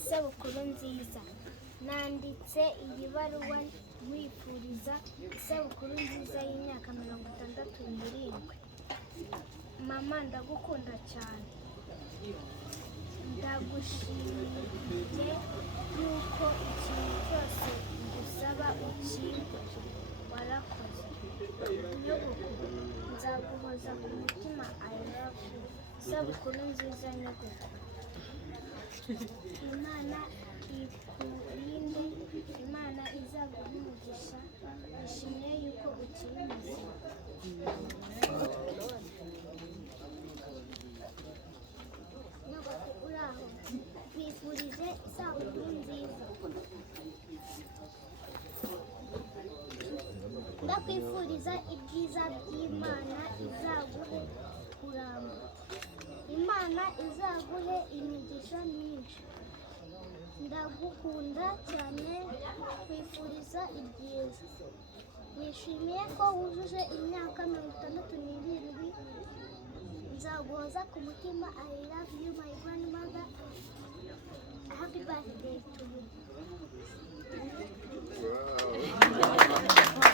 isabukuru nziza. Nanditse iyi baruwa nkwifuriza isabukuru nziza y'imyaka 67. Mama, ndagukunda cyane. Ndagushimiye yuko ikintu cyose ngusaba ukimpa. Warakoze. Nyogokuru, nzaguhoza ku mutima. I love you. Isabukuru nziza nyogokuru. Imana ikurinde, Imana izaguha umugisha. Nishimiye yuko ukiri muzima. Nyogokuru, uraho? Nkwifurije isabukuru nziza. Ndakwifuriza ibyiza by'Imana izaguhe kuramba. Imana izaguhe imigisha myinshi. Ndagukunda cyane, kwifuriza ibyiza. Nishimiye ko wujuje imyaka 67. Nzaguhoza ku mutima. I love you, my grandmother. Happy birthday to you. Wow.